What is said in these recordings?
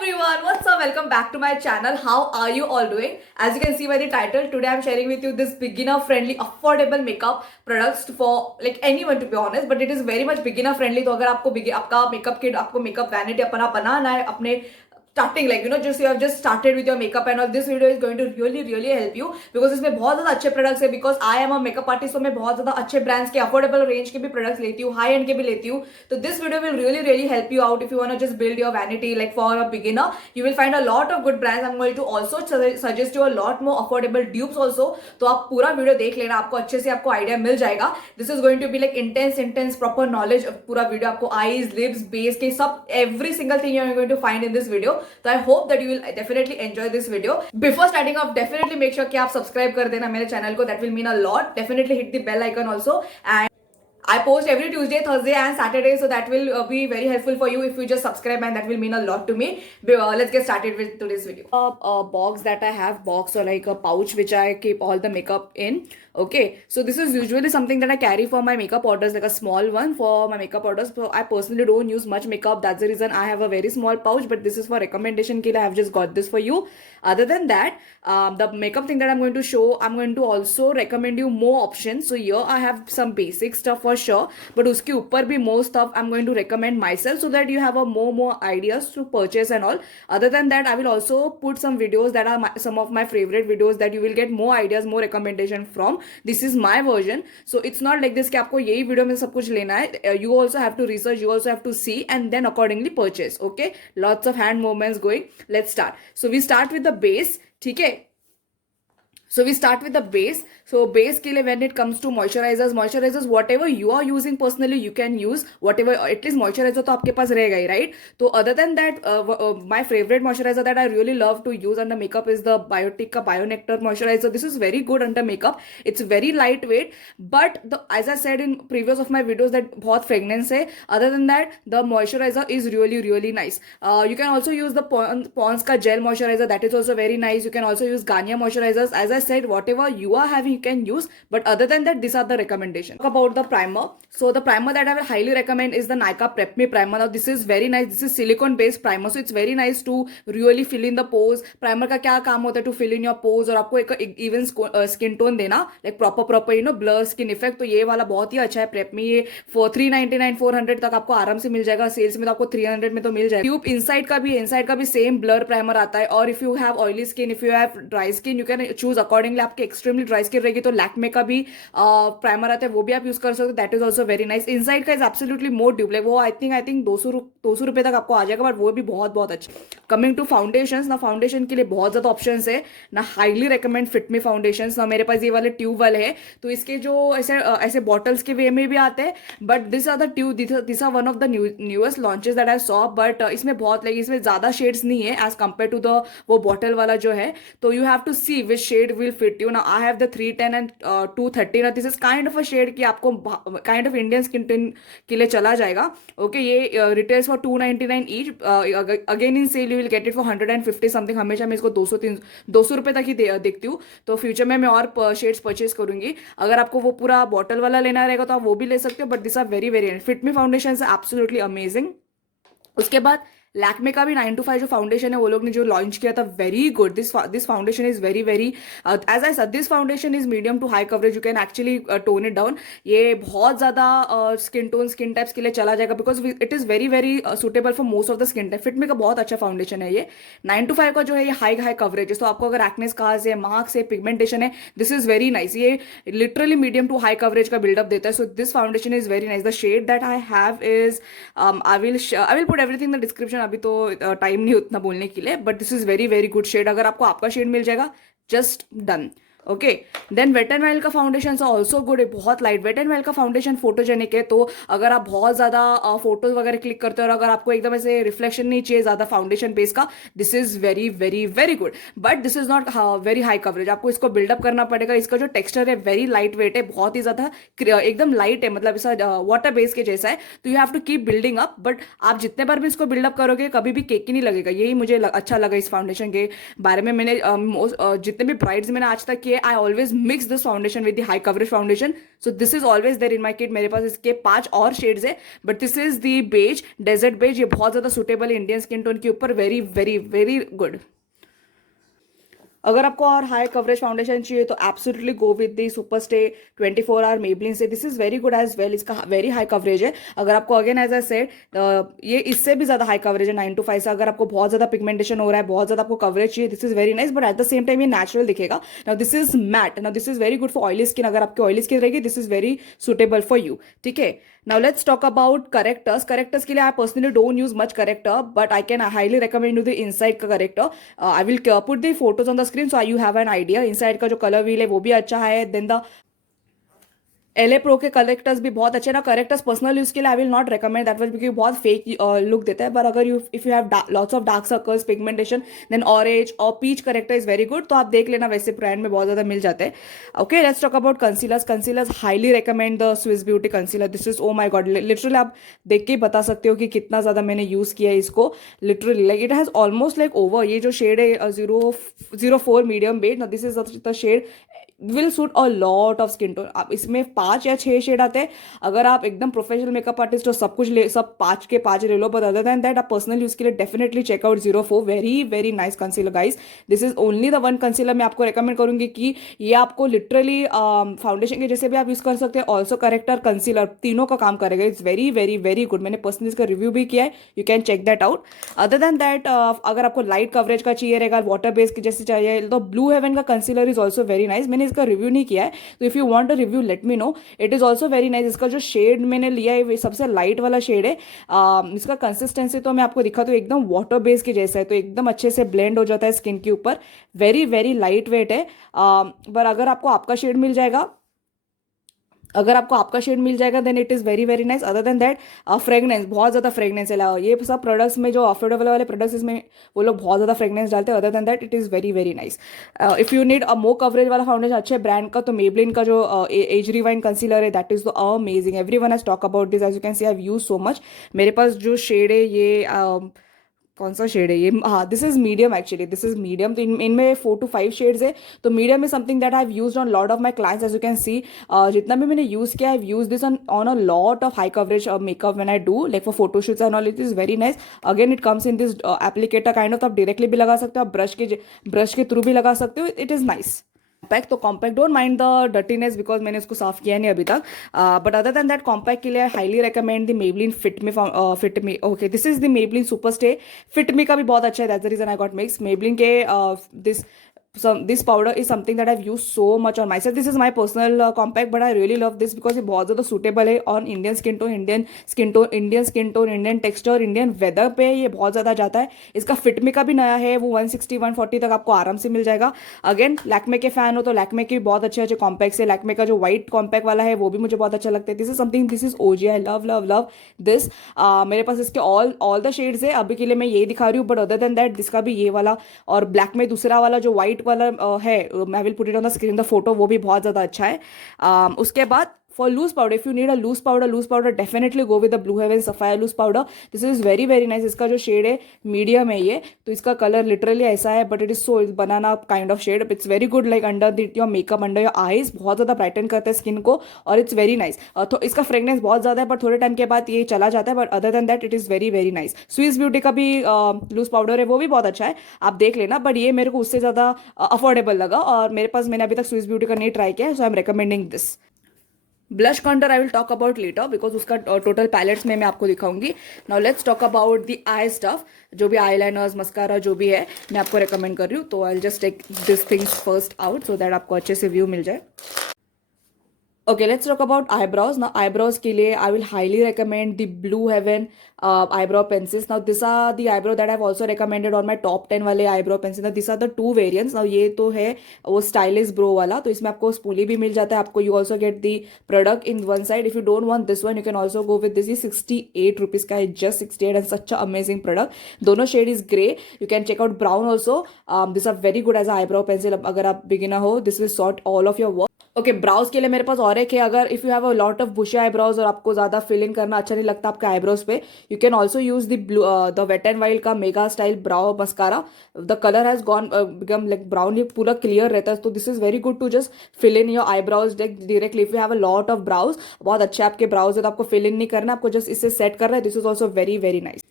everyone, what's up? Welcome back to my channel. How are you all doing? As you can see by the title, today I'm sharing with you this beginner friendly affordable makeup products for like anyone, to be honest, but it is very much beginner friendly. तो अगर आपको आपका makeup kit, आपको makeup vanity अपना बनाना है अपने starting, like just you have just started with your makeup and all, this video is going to really help you because इसमें बहुत ज़्यादा अच्छे products है. because I am a makeup artist, तो मैं बहुत ज़्यादा अच्छे brands के affordable range के भी products लेती हूँ, high end के भी लेती हूँ. तो this video will really help you out if you want to just build your vanity like for a beginner. You will find a lot of good brands. I'm going to also suggest you a lot more affordable dupes also. तो आप पूरा video देख लेना, आपको अच्छे से आपको idea मिल जाएगा. This is going to be like intense proper knowledge. पूरा वीडियो आपको आईज, लिप्स, बेस के सब every single thing you are going to find in this video. तो I hope that you will definitely enjoy this video. Before starting of definitely make sure कि आप subscribe कर देना मेरे channel को. That will mean a lot. Definitely hit the bell icon also. And I post every Tuesday, Thursday and Saturday, so that will be very helpful for you if you just subscribe, and that will mean a lot to me. Let's get started with today's video. A box that I have, box or like a pouch which I keep all the makeup in. Okay, so this is usually something that I carry for my makeup orders, like a small one for my makeup orders. So I personally don't use much makeup. That's the reason I have a very small pouch, but this is for recommendation kit. I have just got this for you. Other than that, the makeup thing that I'm going to show, I'm going to also recommend you more options. So here I have some basic stuff for sure, but uske upar bhi more stuff I'm going to recommend myself so that you have a more ideas to purchase and all. Other than that, I will also put some videos that are some of my favorite videos that you will get more ideas, more recommendation from. This is my version, so it's not like this कि आपको यही video में सब कुछ लेना है. You also have to research, you also have to see and then accordingly purchase. Okay, lots of hand movements going. Let's start. So we start with the base. ठीक है, so we start with the base. So base के लिए when it comes to moisturizers whatever you are using personally you can use whatever, at least moisturizer तो आपके पास रहेगा ही, right? तो other than that, my favorite moisturizer that I really love to use under makeup is the Biotic का Bio-Nectar moisturizer. This is very good under makeup. It's very lightweight, but as I said in previous of my videos that बहुत fragrance है. Other than that, the moisturizer is really nice. You can also use the Pond's का gel moisturizer. That is also very nice. You can also use Garnier moisturizers. As I said, whatever you are having you can use, but other than that, these are the recommendations. Talk about the primer. So the primer that I will highly recommend is the Nykaa Prep Me primer. Now this is very nice. This is silicone based primer, so it's very nice to really fill in the pores. Primer का क्या काम होता है? To fill in your pores और आपको एक even skin tone देना, like proper blur skin effect. तो ये वाला बहुत ही अच्छा है Prep Me. ये for 399 400 तक आपको आराम से मिल जाएगा. सेल्स में तो आपको 300 में तो मिल जाएगा. ट्यूब इनसाइड का भी सेम ब्लर प्राइमर आता है. और if you have oily skin, if you have dry skin, you can choose accordingly. आपके एक्सट्रीमली ड्राई स्किन रहेगी तो लैक्मे का भी प्राइमर आता है, वो भी आप यूज कर सकते हो. That is also very nice. Inside का इज एब्सोल्युटली मोर ड्यूब, लाइक वो आई थिंक 200 रुपए तक आपको आ जाएगा, बट वो भी बहुत अच्छा. कमिंग टू फाउंडेशन ना, फाउंडेशन के लिए बहुत ज्यादा ऑप्शन है ना. Highly recommend fit Me foundation ना. मेरे पास ये वाले ट्यूब वाले है, तो इसके जो ऐसे बॉटल्स के वे में भी आते हैं, but this are the tube. This are one of the newest launches that I saw. But इसमें बहुत लाइक इसमें ज्यादा शेड्स नहीं है एज कम्पेयर टू द वो बॉटल वाला जो है. तो you have to see which shade will fit you. ना आई हैव द 310 एंड 230. ना this is kind of a shade कि आपको kind of Indian skin tone के लिए चला जाएगा. ओके, ये retails for 299 each. Again in sale you will get it for 150 something. हमेशा मैं इसको 200 रुपए तक ही देखती हूँ. तो फ्यूचर में मैं और शेड्स परचेज करूंगी. अगर आपको वो पूरा बॉटल वाला लेना रहेगा तो आप वो भी ले सकते हो, but this are very Fit Me foundation is absolutely amazing. उसके बाद लैक्मे का भी 925 जो फाउंडेशन है वो लोग ने जो लॉन्च किया था, very good. This foundation is very as I said, this foundation is medium to high coverage. You can actually tone it down. ये बहुत ज्यादा स्किन टाइप्स के लिए चला जाएगा because it is very suitable for most of the skin type. Fit Me का बहुत अच्छा फाउंडेशन है ये. 925 का जो है ये हाई कवरेज है. तो आपको अगर एक्ने स्कार्स है, मार्क्स है, पिगमेंटेशन है, दिस इज वेरी नाइस. ये literally medium to high coverage का बिल्डअप देता है. So this foundation is very nice. The shade that I have is I will put everything in the description. अभी तो time नहीं उतना बोलने के लिए, but this is very good shade. अगर आपको आपका शेड मिल जाएगा, just done. Okay, then wait and wild का फाउंडेशन ऑल्सो गुड है, बहुत लाइट. वेट एंड वाइल्ड का फाउंडेशन फोटोजेनिक है, तो अगर आप बहुत ज़्यादा फोटोज वगैरह क्लिक करते हो और अगर आपको एकदम ऐसे रिफ्लेक्शन नहीं चाहिए ज़्यादा फाउंडेशन बेस का, this is very good. But this is not very high coverage. आपको इसको बिल्डअप करना पड़ेगा. इसका जो टेक्सचर है वेरी लाइट वेट है, बहुत ही ज़्यादा एकदम लाइट है, मतलब ऐसा वाटर बेस के जैसा है. तो you have to keep building up. But आप जितने बार भी इसको बिल्डअप करोगे कभी भी केक ही नहीं लगेगा. यही मुझे अच्छा लगा इस फाउंडेशन के बारे में. मैंने जितने भी ब्राइड्स मैंने आज तक देखिए I always mix this foundation with the high coverage foundation, so this is always there in my kit. मेरे पास इसके 5 और शेड्स है, but this is the beige, desert beige. ये बहुत ज़्यादा सुटेबल है इंडियन स्किन टोन के ऊपर, वेरी वेरी वेरी गुड. अगर आपको और हाई कवरेज फाउंडेशन चाहिए तो absolutely go with the super stay 24 hour Maybelline से. This is very good as well. इसका वेरी हाई कवरेज है. अगर आपको अगेन एज आई सेड ये इससे भी ज़्यादा हाई कवरेज है 9 to 5 से. अगर आपको बहुत ज़्यादा पिगमेंटेशन हो रहा है, बहुत ज़्यादा आपको कवरेज चाहिए, this is very nice, but at the same time ये नेचुरल दिखेगा. Now this is matte. Now this is very good for oily skin. अगर आपकी ऑयली स्किन रहेगी, this is very suitable for you. ठीक है. Now let's talk about correctors. Correctors के लिए I personally don't use much corrector, but I can highly recommend you the Inside का corrector. I will put the photos on the screen so you have an idea. Inside का जो color wheel है वो भी अच्छा है. Then the LA Pro के correctors भी बहुत अच्छे ना. करेक्टर्स पर्सनल यूज के लिए I will not recommend that was, क्योंकि बहुत फेक लुक देता है. पर अगर you if you have lots of dark circles, pigmentation, then orange और peach corrector is very good. तो आप देख लेना, वैसे ब्रांड में बहुत ज़्यादा मिल जाते हैं. Okay, let's talk about concealers. Concealers highly recommend the Swiss Beauty concealer. This is oh my God, literally आप देख के बता सकते हो कि कितना ज़्यादा मैंने यूज़ किया है इसको. Literally like it has almost like over. ये जो शेड है 004 मीडियम बेज, ना this is the shade will suit a lot of skin tone. आप इसमें 5 या 6 शेड आते हैं. अगर आप एकदम प्रोफेशनल मेकअप आर्टिस्ट हो, सब कुछ ले, सब 5 के 5 ले लो. बट अदर दैन दैट आप पर्सनल यूज के लिए definitely check out 04. Very very nice concealer guys. This is only the one concealer मैं आपको रिकमेंड करूंगी कि ये आपको लिटरली फाउंडेशन के जैसे भी आप यूज कर सकते हैं. ऑल्सो करेक्टर, कंसीलर, तीनों का काम करेगा. It's very very very good. मैंने पर्सनली इसका रिव्यू भी किया है. You can check that out. Other than that अगर आपको लाइट कवरेज का चाहिए रहेगा, वाटर बेस के जैसे चाहिए, तो ब्लू हेवन का concealer is also very nice. मैंने इसका रिव्यू नहीं किया है, तो if you want a review let me no. It is also very nice. इसका जो शेड मैंने लिया है सबसे लाइट वाला शेड है. इसका कंसिस्टेंसी तो मैं आपको दिखाता हूँ, एकदम वाटर बेस के जैसा है, तो एकदम अच्छे से ब्लेंड हो जाता है स्किन के ऊपर. वेरी वेरी लाइट वेट है. पर अगर आपको आपका शेड मिल जाएगा, then it is very very nice. Other than that fragrance, बहुत ज़्यादा फ्रेगनेंस है. ये सब प्रोडक्ट्स में जो अफोर्डेबल वाले प्रोडक्ट्स, इसमें वो लोग बहुत ज़्यादा फ्रेगनेंस डालते हैं. Other than that it is very very nice. If you need a more coverage वाला फाउंडेशन अच्छे ब्रांड का, तो मेबलिन का जो एज रिवाइन कंसीलर है, that is the amazing. Everyone has talk about this. As you can see I have use so much. मेरे पास जो शेड है ये कौन सा शेड है ये, हाँ this is medium. Actually this is medium. तो इनमें 4 to 5 शेड्स है. तो medium is something that I have used on lot of my clients. As you can see जितना भी मैंने यूज किया, I have use this on a lot of high coverage makeup when I do like for photoshoots and all. It is very nice. Again it comes in this applicator kind of. आप directly भी लगा सकते हो, आप brush के through भी लगा सकते हो. It is nice. कॉम्पैक्ट, तो compact don't mind the dirtiness because मैंने उसको साफ किया नहीं अभी तक. But other than that compact के लिए highly recommend the Maybelline fit me. Okay, this is the Maybelline super stay. Fit me का भी बहुत अच्छा है. That's the reason I got mix. Maybelline के this powder is something that I've used so much on myself. This is my personal compact, but I really love this because ये बहुत ज़्यादा suitable है on Indian skin tone, Indian texture, Indian weather पे ये बहुत ज़्यादा जाता है. इसका फिट मी का भी नया है, वो 160 140 तक आपको आराम से मिल जाएगा. अगेन लैक्मे के फैन हो तो लैक्मे के भी बहुत अच्छे अच्छे कॉम्पैक्ट्स है. लैक्मे का जो व्हाइट कॉम्पैक्ट वाला है वो भी मुझे बहुत अच्छा लगता है. This is OG. I love love love this. मेरे पास इसके ऑल द शेड्स है. अभी के लिए मैं ये दिखा रही हूँ, बट अदर देन दैट इसका भी ये वाला और ब्लैक में दूसरा वाला जो व्हाइट वाला है, आई will put it on the screen the photo, वो भी बहुत ज़्यादा अच्छा है. उसके बाद for loose powder, if you need a loose powder definitely go with the Blue Heaven Sapphire loose powder. This is very very nice. इसका जो शेड है मीडियम है ये, तो इसका कलर लिटरली ऐसा है, but it is so banana kind of shade. It's very good like under your makeup, under your eyes. बहुत ज़्यादा ब्राइटन करता है स्किन को और इट्स वेरी नाइस. तो इसका फ्रेगनेंस बहुत ज़्यादा है, बट थोड़े टाइम के बाद ये चला जाता है. But other than that it is very very nice. Swiss beauty का भी लूज पाउडर है, वो भी बहुत अच्छा है, आप देख लेना. बट ये मेरे को उससे ज़्यादा अफोर्डेबल लगा और मेरे पास, मैंने अभी तक स्विस ब्यूटी का नहीं ट्राई किया, so I am recommending this. Blush contour I will talk about later because उसका टोटल पैलेट्स में मैं आपको दिखाऊंगी. Now let's talk about the eye stuff. जो भी आई लाइनर्स, मस्कारा जो भी है, मैं आपको रिकमेंड कर रही हूँ. तो I just take this things first out so that आपको अच्छे से व्यू मिल जाए. Okay, let's talk about eyebrows. Now, eyebrows के लिए I will highly recommend the Blue Heaven eyebrow pencils. Now, these are the eyebrow that I've also recommended on my top 10 वाले eyebrow pencils. Now, these are the two variants. Now, ये तो है वो stylish brow वाला, तो इसमें आपको spoolie भी मिल जाता है. आपको you also get the product in one side. If you don't want this one, you can also go with this. ये 68 rupees का है, just 68, and such a amazing product. दोनों shade is grey. You can check out brown also. These are very good as a eyebrow pencil. अगर आप beginner हो, this will sort all of your work. Okay brows के लिए मेरे पास और एक है, अगर if you have a lot of bushy eyebrows और आपको ज्यादा फिलिंग करना अच्छा नहीं लगता आपके आईब्रोज पे, you can also use the blue the wet and wild का mega style brow mascara. The colour has gone become like brown, ये पूरा क्लियर रहता है, तो this is very good to just fill in your eyebrows directly. If you have a lot of brows, बहुत अच्छे आपके browse है तो आपको फिल इन नहीं करना, आपको जस्ट इससे सेट करना है. This is also very very nice.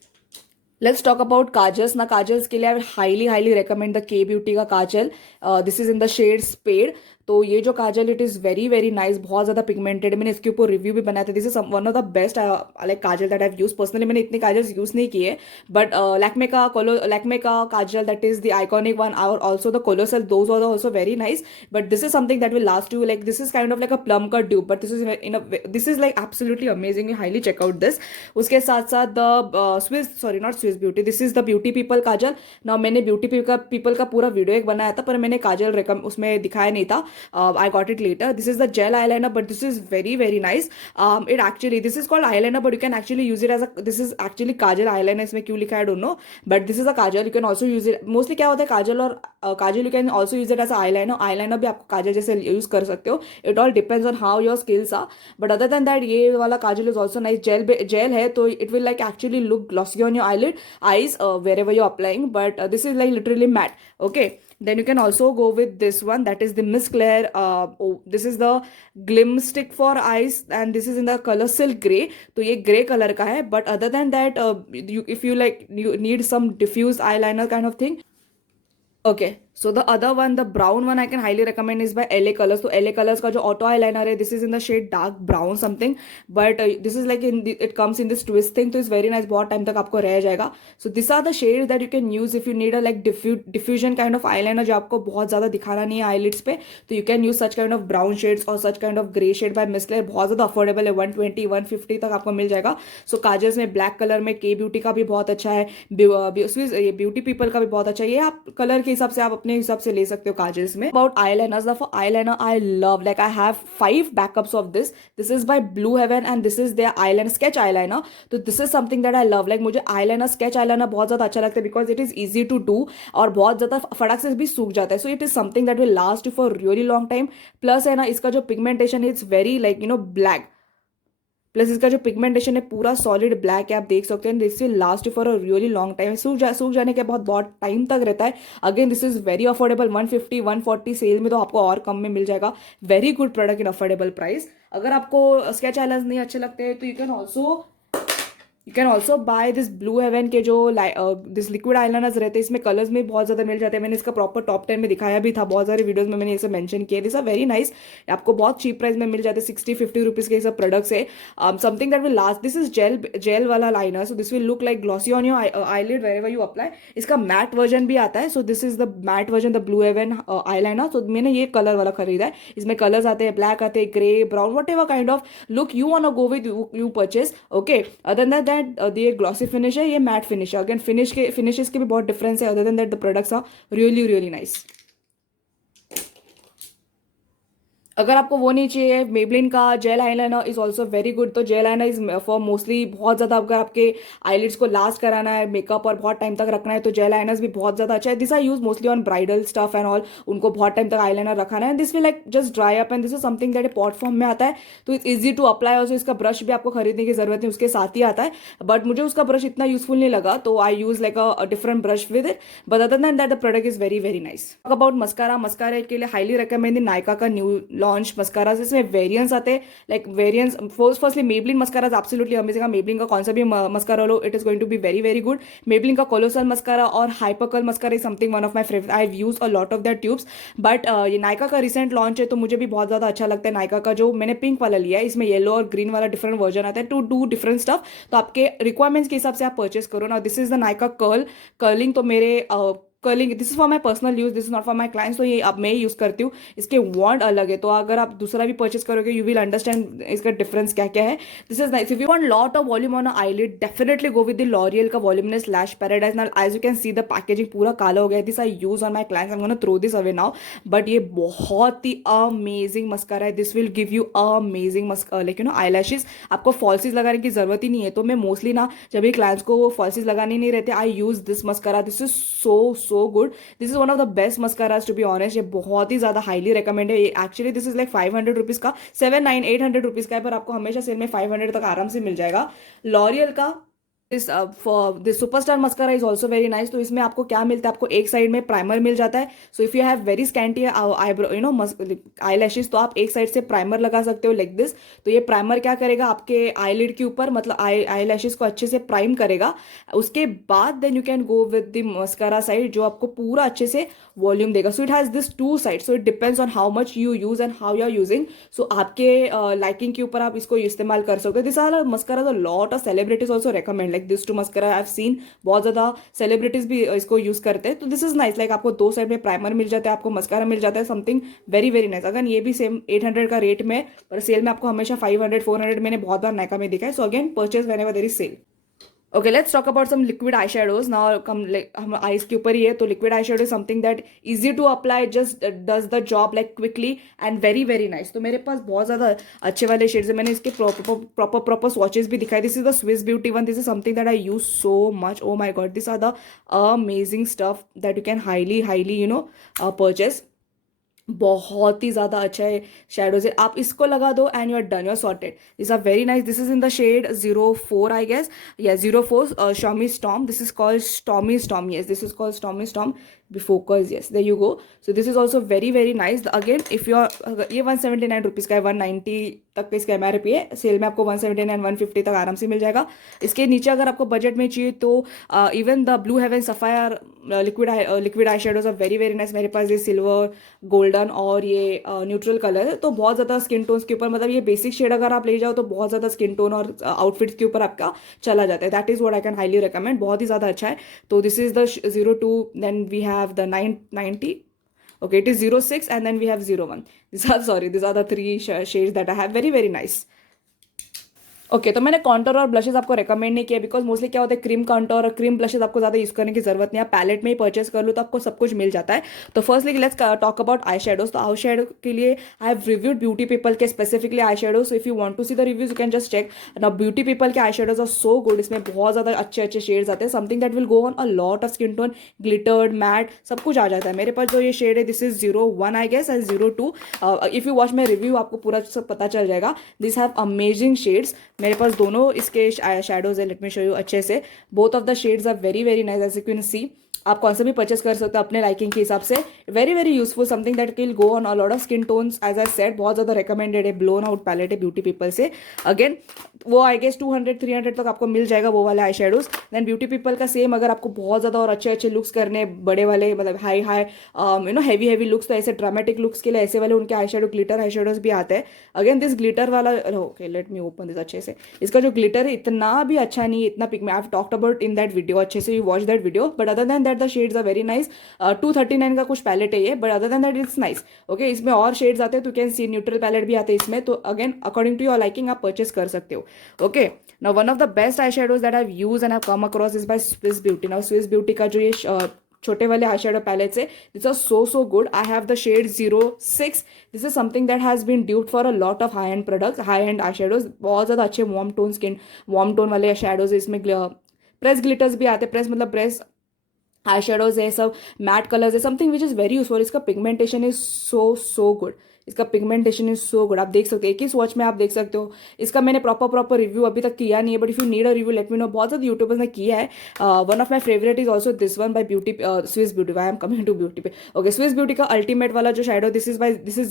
Let's talk about kajals ना. काजल्स के लिए I highly highly recommend the K beauty का kajal. This is in the shade spade. तो ये जो kajal it is very very nice, बहुत ज़्यादा पिगमेंटेड. मैंने इसके ऊपर रिव्यू भी बनाया था. This is one of the best like kajal that I use personally. मैंने इतने काजल्स यूज़ नहीं किए, बट लैक्मे का kajal that is the iconic one और also the colossal, those are also very nice. But this is something that will last you, like this is kind of like a plum का dupe, but this is like absolutely amazing. Highly check out this. उसके साथ साथ the Swiss, sorry not Swiss beauty, this is the beauty people kajal. ना मैंने beauty People का पूरा video एक बनाया था, पर मैंने काजल उसमें दिखाया नहीं था. I got it later. This is the gel eyeliner, but this is very very nice. It actually, this is called eyeliner, but you can actually use it as a, this is actually kajal eyeliner. इसमें क्यों लिखा है I don't know, but this is a kajal. You can also use it. Mostly क्या होता है काजल और काजल you can also use it as a eyeliner. eyeliner भी आपको काजल जैसे यूज कर सकते हो. It all depends on how your skills are. But other than that, ये वाला काजल is also nice. Gel है तो it will like actually look glossy on your eyes wherever you're applying. But this is like literally matte. Okay. Then you can also go with this one, that is the Miss Claire. This is the Glim Stick for eyes, and this is in the color Silk Grey. तो ये grey color का है. But other than that, if you like, you need some diffuse eyeliner kind of thing. Okay. So the other one, the brown one, I can highly recommend is by LA Colors. तो LA Colors का जो auto eyeliner है, this is in the shade dark brown something, but this is like it comes in this twist thing, तो it's very nice. बहुत time तक आपको रह जाएगा. So these are the shades that you can use if you need a like diffusion kind of eyeliner जो आपको बहुत ज़्यादा दिखाना नहीं है eyelids पे, तो you can use such kind of brown shades or such kind of grey shade by Miss Claire. बहुत ज़्यादा affordable है, 120 150 तक आपको मिल जाएगा. So काजल्स में black color में K Beauty का भी बहुत अच्छा है, ब्यूटी पीपल का भी बहुत अच्छा है. ये आप कलर के हिसाब से आप अपने हिसाब से ले सकते हो काजल्स में. About eyeliners, for eyeliner I love, like I have 5 backups of this. This is by blue heaven and this is their eyeliner sketch eyeliner. तो this is something that I love. Like मुझे eyeliner sketch eyeliner बहुत ज्यादा अच्छा लगता है because it is easy to do और बहुत ज्यादा फटाक से भी सूख जाता है. So it is something that will last you for really long time. Plus है ना, इसका जो pigmentation it's very like black. Plus इसका जो पिगमेंटेशन है पूरा सॉलिड ब्लैक है, आप देख सकते हैं. This will last for a really long time. सूख जाने के बाद बहुत टाइम तक रहता है. Again this is very affordable. 150 140 sale में तो आपको और कम में मिल जाएगा. Very good product in affordable price. अगर आपको स्केच आईलाइनर्स नहीं अच्छे लगते हैं तो you can also buy this Blue Heaven के जो दिस लिक्विड आईलाइनर्स रहते हैं. इसमें कलर्स में बहुत ज़्यादा मिल जाते हैं. मैंने इसका प्रॉपर टॉप 10 में दिखाया भी था, बहुत सारे वीडियोस में मैंने इसे मेंशन किया. This are very nice. आपको बहुत चीप प्राइस में मिल जाते हैं. 60-50 रुपीज़ के ये सब प्रोडक्ट्स है. Something that will last. This is gel वाला liner, so this will look like glossy on your eyelid wherever you apply. इसका मैट वर्जन भी आता है. So this is the matte version, the blue heaven eyeliner. So मैंने ये colour वाला खरीदा है. इसमें कलर्स आते हैं, ब्लैक आते हैं, grey, brown, whatever kind of look you want to go with you purchase. Okay. Other than that ये ग्लॉसी फिनिश है, ये मैट फिनिश है. अगेन फिनिशेस के भी बहुत डिफरेंस है. Other than that the products are really really nice. अगर आपको वो नहीं चाहिए, मेबलिन का gel eyeliner is also very good. तो gel eyeliner is for mostly बहुत ज़्यादा अगर आपके आईलिड्स को लास्ट कराना है मेकअप और बहुत टाइम तक रखना है तो जेल आईलाइनर्स भी बहुत ज़्यादा अच्छा है. This I use mostly on bridal stuff and all. उनको बहुत टाइम तक आईलाइनर रखाना है. This will like just dry up and this is something that pot form में आता है, तो it's easy to apply. Also इसका ब्रश भी आपको खरीदने की जरूरत नहीं, उसके साथ ही आता है. बट मुझे उसका ब्रश इतना यूजफुल नहीं लगा, तो I use like a different brush with it. But other than that the product is very very nice. About mascara के लिए हाईली रिकमेंड नायका का न्यू लॉन्च मस्कारा. इसमें वेरिएंट्स आते हैं, like variants firstly Maybelline mascara is absolutely amazing. Maybelline का कौन सा भी मस्कारा लो, it is going to be very very good. Maybelline का कोलोसल मस्कारा और hypercurl mascara is something one of my favourite. I have used a lot of that tubes. But ये नायका का recent launch है तो मुझे भी बहुत ज़्यादा अच्छा लगता है. नायका का जो मैंने पिंक वाला लिया है, इसमें येलो और ग्रीन वाला डिफरेंट वर्जन आता है टू डू डिफरेंट स्टफ. तो आपके रिक्वायरमेंट्स के हिसाब से आप परचेस करो ना. This is the Nykaa curling. तो मेरे curling, this is for my personal use, this is not for my clients. तो ये अब मैं ही यूज़ करती हूँ. इसके वॉन्ड अलग है, तो अगर आप दूसरा भी परचेस करोगे यू विल अंडरस्टैंड इसका डिफरेंस क्या क्या है. This is nice. If you want lot of volume on eyelid, definitely go with the L'Oreal का voluminous lash paradise. Now as you can see the packaging पूरा काला हो गया. This I use on my clients. I am gonna throw this away now. But ये बहुत ही amazing mascara है. This will give you amazing like eye lashes. आपको fallacies लगाने की जरूरत ही नहीं है. तो मैं मोस्टली ना जब भी क्लाइंट्स को फॉल्सीज लगाने नहीं रहते, I use this mascara. This is so so good. This is one of the best mascaras to be honest. ये बहुत ही ज़्यादा हाईली रिकमेंड है. Actually this is like 500 rupees का, 700-800 रुपीज़ का है, पर आपको हमेशा सेल में 500 तक आराम से मिल जाएगा. लॉरियल का this for this superstar mascara is also very nice. तो इसमें आपको क्या मिलता है, आपको एक साइड में प्राइमर मिल जाता है. सो if you have very scanty eyebrow eye lashes, तो आप एक साइड से प्राइमर लगा सकते हो लाइक दिस. तो ये प्राइमर क्या करेगा, आपके आईलिड के ऊपर मतलब आई लैशेज को अच्छे से प्राइम करेगा. उसके बाद then you can go with the mascara side, जो आपको पूरा अच्छे से वॉल्यूम देगा. So it has this two side. So it depends on how much you use and how you are using. So आपके लाइकिंग के ऊपर आप इसको इस्तेमाल कर सकते हो. This are mascara the lot of celebrities also recommend like this two mascara. I have seen बहुत ज़्यादा सेलिब्रिटीज भी इसको यूज़ करते हैं. तो दिस इज नाइस. लाइक आपको दो साइड में प्राइमर मिल जाता है, आपको मस्कारा मिल जाता है. Something very very nice. अगर ये भी सेम 800 का रेट में, पर सेल में आपको हमेशा 500-400 मैंने बहुत बार नायका में दिखा है. So again purchase whenever there is sale. Okay, let's talk about some liquid eye shadows now. कम हम आईज के ऊपर ही है, तो liquid eye shadow is something that easy to apply, just does the job like quickly and very very nice. तो मेरे पास बहुत ज़्यादा अच्छे वाले शेड्स है. मैंने इसके प्रॉपर स्वॉचेस भी दिखाई. This is the Swiss Beauty one. This is something that I use so much. Oh my God, this are the amazing stuff that you can highly purchase. बहुत ही ज़्यादा अच्छा है शेडोज है. आप इसको लगा दो and you are done, you are sorted. This are very nice. This is in the shade 04 I guess. या 04 stormy storm. This is called stormy storm. yes, this is called stormy storm. Be focused. yes, there you go. So this is also very very nice. Again, if you are ये 179 rupees का है, 190 तक इसका MRP है. Cell में आपको 179 150 तक आराम से मिल जाएगा. इसके नीचे अगर आपको बजट में चाहिए तो even the blue Heaven sapphire liquid eye shadows are very very nice. मेरे पास ये सिल्वर, गोल्डन और ये न्यूट्रल कलर है. तो बहुत ज़्यादा स्किन टोन्स के ऊपर, मतलब ये बेसिक शेड अगर आप ले जाओ तो बहुत ज़्यादा स्किन टोन और आउटफिट्स के ऊपर आपका चला जाता है. That is what I can highly recommend. बहुत ही ज़्यादा अच्छा है. तो this is the 02. Then we have the 990. Okay, it is 06 and then we have 01. These are the three shades that I have. Very very nice. Okay तो मैंने contour और blushes आपको रेकमेंड नहीं किया, बिकॉज मोस्टली क्या होता है, cream contour और क्रीम ब्लशेज आपको ज़्यादा यूज़ करने की जरूरत नहीं है. पैलेट में ही परचेस कर लो तो आपको सब कुछ मिल जाता है. तो firstly let's talk about eye shadows. तो आई शेडो के लिए I have reviewed beauty people के specifically eye shadows. So if you want to see the reviews you can just check. Now beauty people के eye shadows are so good. इसमें बहुत ज़्यादा अच्छे अच्छे शेड्स आते हैं. Something that will go on a lot of skin tone, glittered, matte, सब कुछ आ जाता है. मेरे पास जो ये शेड है this is 01 I guess and 02. If you watch my review आपको पूरा सब पता चल जाएगा. This have amazing shades. मेरे पास दोनों इसके शैडोज है. लेट मी शो यू अच्छे से. Both of the shades are very very nice. As you can see आप कौन सा भी परचेस कर सकते हो अपने लाइकिंग के हिसाब से. Very very useful. Something that will go on a lot of skin tones. As I said बहुत ज़्यादा रिकमेंडेड है. ब्लोन आउट पैलेट है ब्यूटी पीपल से. अगेन वो आई गेस 200-300 तक आपको मिल जाएगा वो वाले eye shadows. Then Beauty People का सेम. अगर आपको बहुत ज़्यादा और अच्छे अच्छे लुक्स करने, बड़े वाले मतलब हाई हैवी लुक्स, तो ऐसे ड्रामेटिक लुक्स के लिए ऐसे वाले उनके eye shadow, glitter eye shadows भी आते हैं. अगेन दिस ग्लिटर वाला, okay let me open this अच्छे से. इसका जो ग्लिटर है इतना भी अच्छा नहीं है, इतना pigment. I have talked about in that video. अच्छे से you watch that video. But other than that the shades are very nice. 239 का कुछ पैलेट है ये, but other than that it's nice. Okay, इसमें और शेड्स आते हैं तो कैन सी न्यूट्रल पैलेट भी आते हैं इसमें. तो again according to your liking आप परचेस कर सकते हो. Okay, now one of the best eye shadows that I have used and I have come across is by Swiss Beauty. Now Swiss beauty का जो ये छोटे वाले आई शेडो पैलेट्स है, this are so good. I have the shade 06. This is something that has been duped for a lot of high end products, high and eye shadows. बहुत ज़्यादा अच्छे warm tone वाले shadows. इसमें press glitters भी आते हैं. Press मतलब press eye shadows है, सब मैट कलर्स है. Something which is very useful. इसका पिगमेंटेशन इज सो गुड. इसका पिगमेंटेशन इज सो गुड. आप देख सकते हो, एक ही स्वॉच में आप देख सकते हो. इसका मैंने प्रॉपर रिव्यू अभी तक किया नहीं है, but if you need a review let me know. बहुत ज़्यादा यूट्यूबर्स ने किया है. One of my favourite is also this one by beauty Swiss beauty. I am coming to beauty पे. ओके, स्विस ब्यूटी का अल्टीमेट वाला जो shadow this is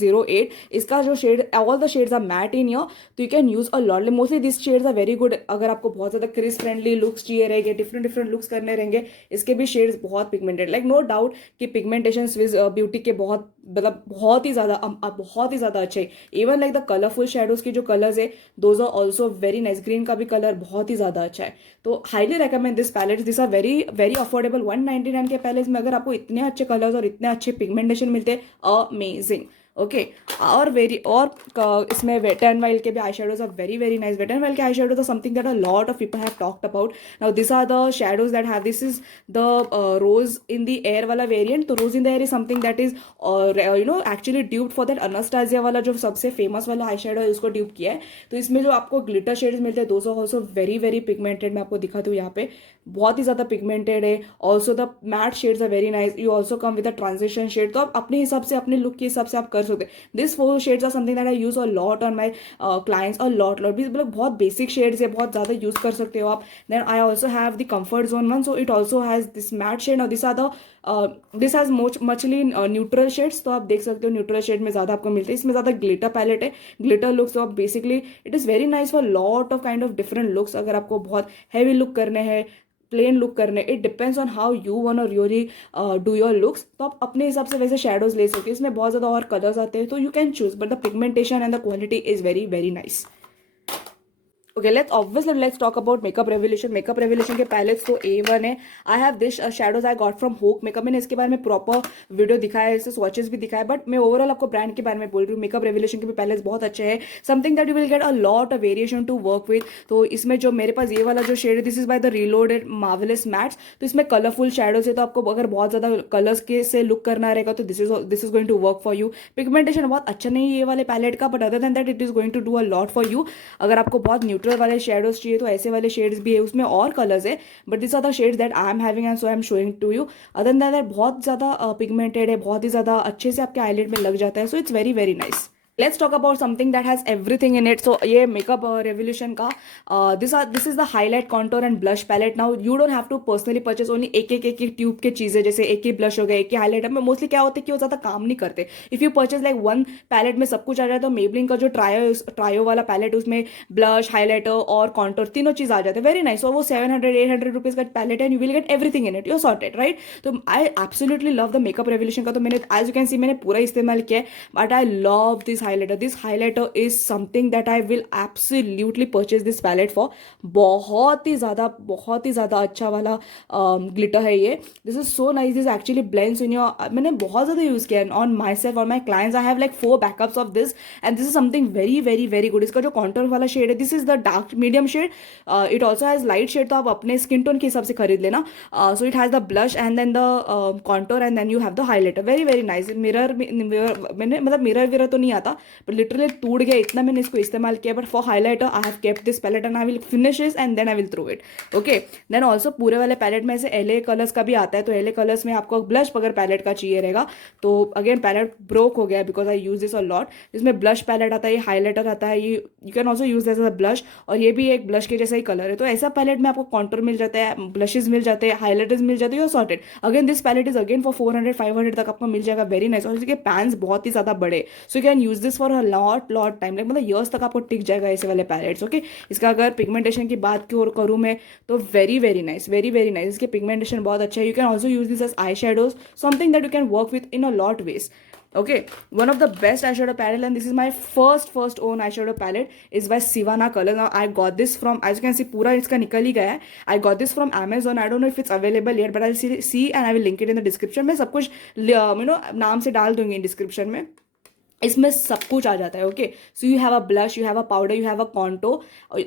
08. इसका जो shade, all the shades are matte in your, तो you can use a lot. Mostly this shades are very good. अगर आपको बहुत ज़्यादा क्रिस फ्रेंडली लुक्स चाहिए रहेंगे, डिफरेंट लुक्स करने रहेंगे, इसके भी शेड्स बहुत पिगमेंटेड. लाइक नो डाउट कि पिगमेंटेशन स्विस ब्यूटी के बहुत ही ज़्यादा अच्छे. Even like the colourful shadows के जो कलर्स है those are also very nice. Green का भी कलर बहुत ही ज़्यादा अच्छा है. तो highly recommend this palettes. This are very very affordable. 199 के पैलेट्स में अगर आपको इतने अच्छे कलर्स और इतने अच्छे पिगमेंटेशन मिलते हैं, अमेजिंग. ओके। और इसमें वेट एंड वाइल्ड के भी eye shadows are very very nice. Wet and wild के eye shadows are something that a lot of people have talked about. Now this are the shadows that have, this is the rose in the air वाला variant. तो rose in the air is something that is actually dupe for that Anastasia वाला जो सबसे famous वाला eye shadow है, उसको dupe किया है. तो इसमें जो आपको ग्लिटर शेड्स मिलते हैं, those are also very very pigmented. मैं आपको दिखाती हूँ यहाँ पे, बहुत ही ज़्यादा पिगमेंटेड है. Also the matte shades are very nice. You also come with a transition shade. तो आप अपने हिसाब से, अपने लुक के हिसाब से आप कर सकते हैं. This 4 shades are something that I use a lot on my clients. A lot भी मतलब बहुत बेसिक शेड्स है, बहुत ज़्यादा यूज कर सकते हो आप. Then I also have the comfort zone one, so it also has this matte shade. और this are the this has muchly neutral shades. तो आप देख सकते हो न्यूट्रल शेड में ज़्यादा आपको मिलते हैं. इसमें ज़्यादा ग्लिटर पैलेट है, ग्लिटर लुक्स. तो आप basically it is very nice for lot of kind of different looks. अगर आपको बहुत हैवी लुक करने हैं, प्लेन लुक करने, it depends on how you want और रियली डू योर लुक्स. तो आप अपने हिसाब से वैसे शेडोज ले सकते हो. इसमें बहुत ज़्यादा और कलर्स आते हैं, तो you can choose, but the pigmentation and the quality is very very nice. Okay, let's talk about Makeup Revolution. Makeup Revolution के पैलेट्स तो A1 है. आई have this shadows I got from होक मेकअप. मैंने इसके बारे में प्रॉपर वीडियो दिखाया है, इससे स्वॉचेस भी दिखाया है, बट मैं ओवरऑल आपको ब्रांड के बारे में बोल रही हूँ. Makeup Revolution के भी पैलेट्स बहुत अच्छे हैं. Something that you will get a lot of variation to work with. तो इसमें जो मेरे पास ये वाला जो शेड है, this is by the reloaded marvellous mats. तो इसमें कलरफुल शेडोज है, तो आपको अगर बहुत ज़्यादा कलर्स के से लुक करना रहेगा तो this is going to work for you. Pigmentation बहुत अच्छा नहीं है ये वाले पैलेट का, but other than that it is going to do a lot for you. अगर आपको बहुत न्यूट्रल वाले शेडोज तो ऐसे वाले शेड्स भी है, उसमें और कलर्स है, but this are the shades that I am having and so I am showing to you. Other than that बहुत ज़्यादा पिगमेंटेड है, बहुत ही ज़्यादा अच्छे से आपके आईलिड में लग जाता है. So it's very very nice. Let's talk about something that has everything in it. So ये मेकअप रेवोल्यूशन का this is the highlight contour and blush palette. Now you don't have to personally purchase only एक tube के चीज़ें, जैसे एक ही blush हो गया, एक ही हाईलाइटर में मोस्टली क्या होता है कि वो ज़्यादा काम नहीं करते. If you purchase like one palette में सब कुछ आ जाए, तो मेबलिन का जो ट्रायो वाला पैलेट, उसमें ब्लश, हाईलाइटर और कॉन्टोर तीनों चीज़ आ जाते हैं. Very nice. और वो 700-800 रुपीज़ का पैलेट है, and you will get everything in it. You sorted, right. तो I absolutely love the makeup revolution का. तो मैंने, एज यू कैन सी, मैंने पूरा इस्तेमाल किया है, but I love this highlighter. This highlighter is something that I will absolutely purchase this palette for. बहुत ही ज़्यादा अच्छा वाला ग्लिटर है ये. This is so nice. This actually blends in your, मैंने बहुत ज़्यादा यूज़ किया है on my self, on my clients. I have like 4 backups of this, and this is something very very very good. इसका जो contour वाला shade है, this is the dark medium shade. It also has light shade, तो आप अपने skin tone के हिसाब से खरीद लेना. So it has the blush and then the contour and then you have the highlighter. Very very nice. Mirror मैंने मतलब मिरर तो नहीं आता, बट लिटरली टूट गया इतना मैंने इसको इस्तेमाल किया. But for highlighter I have kept this palette and I will finish this and then I will throw it. Okay. Then also पूरे वाले पैलेट में से LA कलर्स का भी आता है. तो LA कलर्स में आपको ब्लश अगर पैलेट का चाहिए रहेगा, तो अगेन पैलेट ब्रोक हो गया because I use this a lot. इसमें ब्लश पैलेट आता है, ये हाईलाइटर आता है, ये you can also use this as a blush, और ये भी एक ब्लश के जैसा ही कलर है. तो ऐसा पैलेट में आपको कॉन्टोर मिल जाता है, ब्लशेज मिल जाते हैं, हाईलाइटर्स मिल जाते हैं, और sorted. Again this palette is again for 400-500 तक आपको मिल जाएगा. Very nice. और इसके पैन्स बहुत ही ज़्यादा बड़े, so you can use this for a lot time, like मतलब ईयर्स तक आपको टिक जाएगा ऐसे वाले पैलेट्स. ओके. इसका अगर पिगमेंटेशन की बात की और करूँ मैं, तो very very nice, very very nice. इसके पिगमेंटेशन बहुत अच्छा है. You can also use this as eye shadows, something that you can work with in a lot ways. Okay, one of the best eyeshadow palette, and this is my first own eyeshadow palette, is by Sivana Color. Now I got this from, as you can see, पूरा इसका निकल ही गया है. I got this from Amazon. I don't know if it's available yet, but I'll see and I will link it in the description. मैं सब कुछ नाम से डाल दूंगी डिस्क्रिप्शन में. इसमें सब कुछ आ जाता है. Okay. So you have a blush, you have a powder, you have a contour,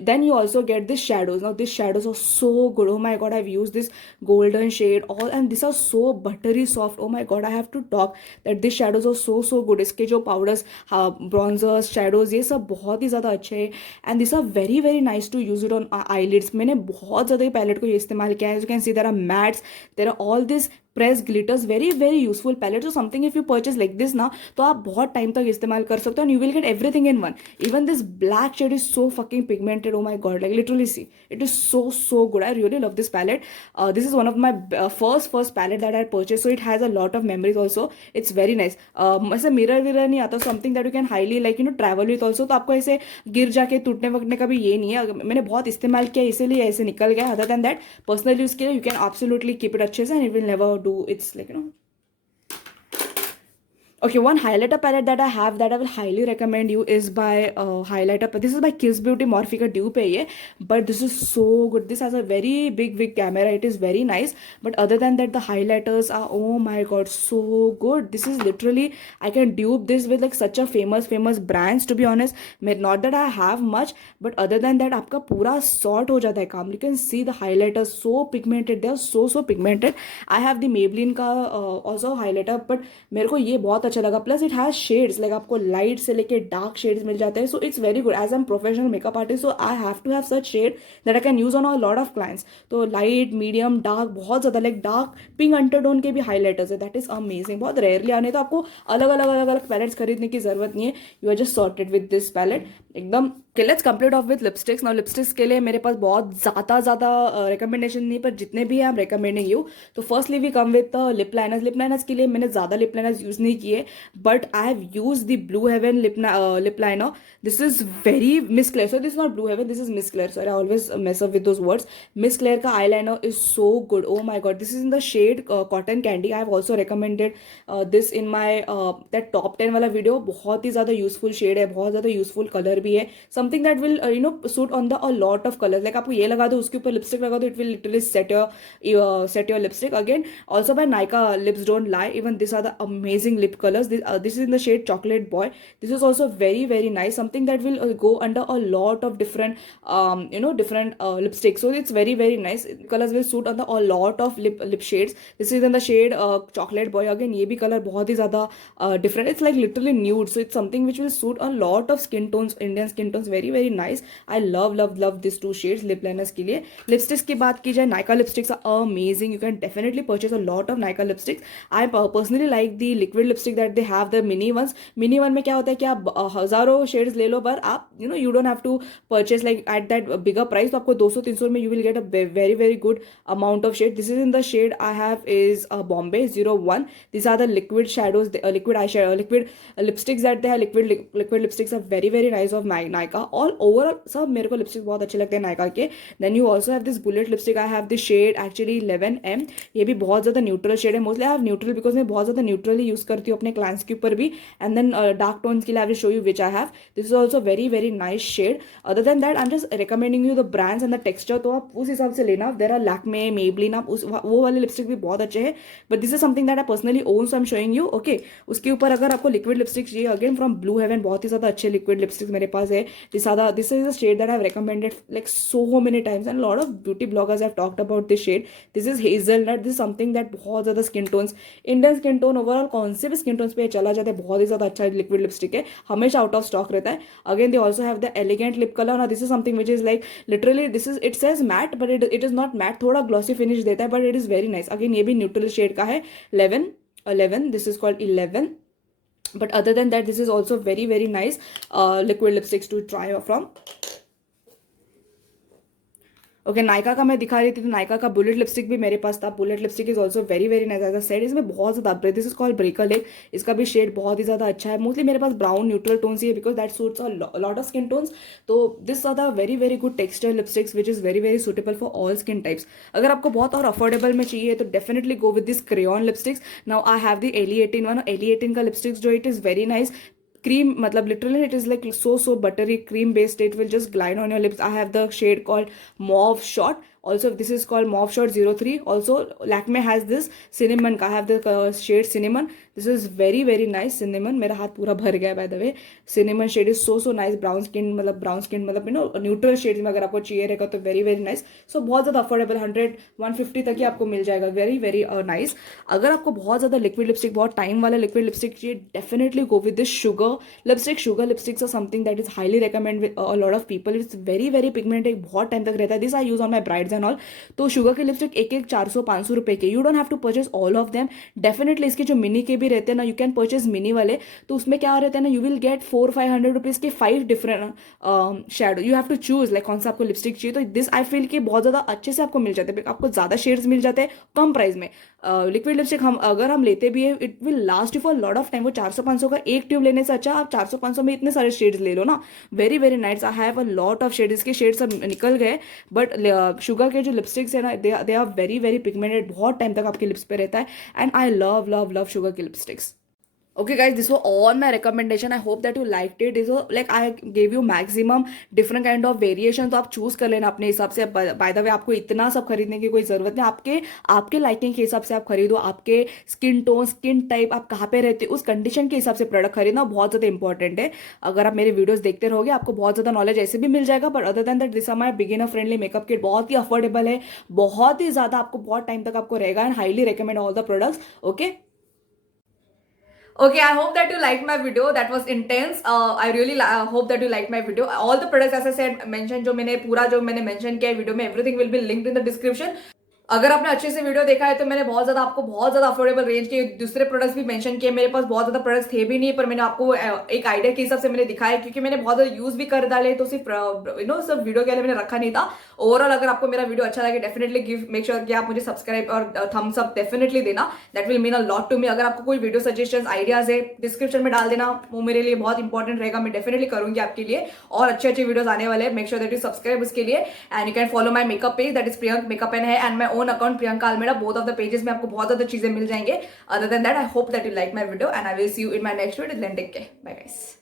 then you also get this shadows. Now this shadows are so good. Oh my god, I have use this golden shade all, and this are so buttery soft. Oh my god, I have to talk that this shadows are so good. इसके जो powders, ब्रॉन्जर्स, shadows, ये सब बहुत ही ज़्यादा अच्छे हैं, and this are very very nice to use it on eyelids. मैंने बहुत ज़्यादा पैलेट को ये इस्तेमाल किया है. You can see there are mattes, there are all this press glitters, very very useful palette. तो something if you purchase like this ना, तो आप बहुत टाइम तक इस्तेमाल कर सकते हो, and you will get everything in one. Even this black shade is so fucking pigmented. Oh my god, like literally see, it is so good. I really love this palette. This is one of my first palette that I purchase, so it has a lot of memories also. It's very nice. ऐसे mirror विरर नहीं आता, something that you can highly like travel with also. तो आपको ऐसे गिर जाके टूटने वटने का भी ये नहीं है. मैंने बहुत इस्तेमाल किया इसीलिए ऐसे निकल गया. Other than that, personal use के लिए you can absolutely keep it अच्छे से, and it will never do it's like Okay, one highlighter palette that I have that I will highly recommend you is by highlighter. This is by Kiss Beauty Morphica dupe है ये, but this is so good. This has a very big camera. It is very nice. But other than that, the highlighters are, oh my god, so good. This is literally, I can dupe this with like such a famous brands. To be honest, not that I have much, but other than that, आपका पूरा sort हो जाता है काम. You can see the highlighters so pigmented. They are so pigmented. I have the Maybelline का also highlighter, but मेरे को ये बहुत अच्छा लगा. Plus it has shades, like आपको लाइट से लेके डार्क शेड्स मिल जाते हैं. So it's very good. As am professional makeup artist, so I have to have such shade that I can use on a lot of clients. तो light, medium, dark, बहुत ज़्यादा like dark pink undertone के भी highlighters है. That is amazing. बहुत rarely आने, तो आपको अलग अलग पैलेट्स खरीदने की जरूरत नहीं है. You are just sorted with this palette एकदम. Let's complete off with lipsticks. Now lipsticks के लिए मेरे पास बहुत ज़्यादा रिकमेंडेशन नहीं, पर जितने भी हैं आई एम रिकमेंडिंग यू. तो firstly we come with lip liners. Lip liners के लिए मैंने ज़्यादा लिप लाइनर्स यूज़ नहीं किए, but I have use the blue Heaven lip liner. This is very Miss Claire. So this not Blue Heaven, this is Miss Claire. Sorry, I always mess up with those words. Miss Claire का eye liner is so good. Oh my God, this is in the shade cotton candy. I have also recommended this in my that top 10 वाला video. बहुत ही ज़्यादा useful shade है, बहुत ज़्यादा useful colour भी है. Something that will suit on the a lot of colours. Like आपको ये लगा दो, उसके ऊपर लिपस्टिक लगा दो, it will literally set your lipstick. Again also by Nykaa lips don't lie. Even this are the amazing lip colors. This is in the shade chocolate boy. This is also very nice. Something that will go under a lot of different different lipsticks. So it's very nice. Colors will suit under a lot of lip shades. This is in the shade chocolate boy. Again, ये भी color बहुत ही ज़्यादा different. It's like literally nude. So it's something which will suit a lot of skin tones, Indian skin tones. Very nice. I love these two shades lip liners के लिए. Lipsticks की बात की जाए, Nykaa lipsticks are amazing. You can definitely purchase a lot of Nykaa lipsticks. I personally like the liquid lipstick that they have, the mini ones. Mini one में क्या होता है कि आप हज़ारों शेड्स ले लो, पर आप you don't have to purchase like at that bigger price. तो आपको 200-300 में you will get a very good amount of shade. This is in the shade I have is Bombay 01. These are the liquid shadows, liquid eyeshadow, liquid lipsticks that they have. Liquid lipsticks are very nice of Nykaa. All overall सब मेरे को lipstick बहुत अच्छे लगते हैं Nykaa के. Then you also have this bullet lipstick. I have this shade actually 11M. ये भी बहुत ज़्यादा न्यूट्रल शेड है. Mostly I have neutral because मैं बहुत ज़्यादा न्यूट्रली यूज़ करती हूँ अपने क्लाइंट्स के ऊपर भी. एंड देन डार्क टोन्स के लिए I will show you which I have. This is also very nice shade. Other than that I am just recommending you the brands and the texture. तो आप उस हिसाब से लेना. देर आर लैक्मे, मेबलिन, आप वो वाले लिपस्टिक भी बहुत अच्छे हैं. But this is something that I personally own, so I am showing you. Okay, उसके ऊपर अगर आपको लिक्विड लिपस्टिक चाहिए, अगेन फ्रॉम ब्लू हेवन, बहुत ही ज़्यादा अच्छे लिक्विड लिपस्टिक्स मेरे पास है. This is a shade that I have recommended like so many times and lot of beauty bloggers have talked about this shade. This is hazelnut. This is something that बहुत ज़्यादा skin tones, Indian skin tone, overall कौन से भी skin tones पे चला जाता है. बहुत ही ज़्यादा अच्छा लिक्विड लिपस्टिक है, हमेशा आउट ऑफ स्टॉक रहता है. Again they also have the elegant lip colour. ना this is something which is like literally this is, it says matte but it is not matte. थोड़ा ग्लॉसी फिनिश देता है, but it is very nice. Again ये भी neutral shade का है. 11. This is called 11. But other than that, this is also very nice liquid lipsticks to try from. Okay, Nykaa का मैं दिखा रही थी, तो नायका का बुलेट लिपस्टिक भी मेरे पास था. Bullet lipstick is also very nice. As a said, इसमें बहुत ज़्यादा upgrade. This is called breaker lake. इसका भी शेड बहुत ही ज़्यादा अच्छा है. मोस्टली मेरे पास ब्राउन न्यूट्रल टोन्स ही है because that suits a lot of skin tones. तो this are the very good texture lipsticks which is very suitable for all skin types. अगर आपको बहुत और अफोर्डेबल में चाहिए तो definitely go with this crayon lipsticks. Now I have the Elle 18 one. Elle 18 का lipsticks जो it is very nice. Cream, matlab literally it is like so buttery cream based. It will just glide on your lips. I have the shade called Mauve Shot. Also this is called Mauve Shot 03. Also Lakme has this cinnamon. I have the shade cinnamon. This is very nice cinnamon. मेरा हाथ पूरा भर गया by the way. Cinnamon shade is so nice. Brown skin मतलब neutral shades में अगर आपको चाहिए रहेगा तो very nice. So बहुत ज़्यादा affordable, 100-150 तक ही आपको मिल जाएगा. very nice. अगर आपको बहुत ज़्यादा लिक्विड लिपस्टिक, बहुत टाइम वाला लिक्विड लिपस्टिक चाहिए, definitely go with this Sugar lipstick. Sugar lipsticks are something that is highly recommend with a lot of people. It's very pigmented, बहुत टाइम तक रहता है. This I use on my brides and all. तो Sugar के lipstick एक 400-500 रुपए के. You don't have to purchase all of them. Definitely इसके जो मिनी के भी रहते हैं ना, यू कैन परचेज मिनी वाले. तो उसमें क्या रहता है ना, यू विल गेट 400-500 रुपीज़ के 5 different shadow. You have to choose like कौन सा आपको लिपस्टिक चाहिए. तो दिस आई फील कि बहुत ज़्यादा अच्छे से आपको मिल जाते हैं. आपको ज़्यादा शेड्स मिल जाते हैं कम प्राइस में. लिक्विड लिपस्टिक अगर हम लेते भी है, it will last you for lot of time. वो 400-500 का एक ट्यूब लेने से अच्छा आप 400-500 में इतने सारे शेड्स ले लो ना. Very nice. I have a lot of shades. इसके शेड्स सब निकल गए, बट शुगर के जो लिपस्टिक्स है ना, दे आर वेरी पिगमेंटेड. बहुत टाइम तक आपके लिप्स पे रहता है. एंड आई लव शुगर के lipsticks. Okay, guys, this was all my recommendation. I hope that you liked it. This was like I gave you maximum different kind of variation. तो आप choose कर लेना अपने हिसाब से. बाय द वे, आपको इतना सब खरीदने की कोई जरूरत नहीं. आपके आपके लाइकिंग के हिसाब से आप खरीदो. आपके स्किन टोन, स्किन टाइप, आप कहाँ पे रहते हो, उस कंडीशन के हिसाब से प्रोडक्ट खरीदना बहुत ज़्यादा इंपॉर्टेंट है. अगर आप मेरे वीडियोस देखते रहोगे आपको बहुत ज़्यादा नॉलेज ऐसे भी मिल जाएगा. But other than that, this are my beginner friendly makeup kit. बहुत ही अफोर्डेबल है, बहुत ही ज़्यादा आपको बहुत टाइम तक आपको रहेगा. And highly recommend all the products. Okay. Okay, I hope that you liked my video. That was intense. I really hope that you liked my video. All the products, as I said, mentioned जो मैंने mention किया है video में, everything will be linked in the description. अगर आपने अच्छे से video देखा है तो मैंने बहुत ज्यादा आपको बहुत ज्यादा अफोर्डेबल रेंज के दूसरे प्रोडक्ट्स भी मेंशन किए. मेरे पास बहुत ज्यादा प्रोडक्ट्स थे भी नहीं, पर मैंने आपको एक आइडिया के हिसाब से मैंने दिखाया, क्योंकि मैंने बहुत ज्यादा यूज भी कर डाले, तो सिर्फ सब वीडियो के लिए मैंने रखा नहीं था. ओवरऑल अगर आपको मेरा वीडियो अच्छा लगे, डेफिनेटली गिव मेक श्योर कि आप मुझे सब्सक्राइब और थम्स अप डेफिनेटली देना. That will mean a lot to me. अगर आपको कोई वीडियो सजेशन आइडियाज है, डिस्क्रिप्शन में डाल देना. वो मेरे लिए बहुत इंपॉर्टेंट रहेगा. मैं डेफिनेटली करूंगी आपके लिए, और अच्छे अच्छे वीडियोस आने वाले हैं. Make sure that you subscribe उसके लिए. And you can follow my makeup page, that is Priyank makeup and है, and my own account Priyanka Almeida. Both of the pages में आपको बहुत ज्यादा चीजें मिल जाएंगे. Other than that, I hope that you like my video, and I will see you in my next video. Then take care. Bye guys.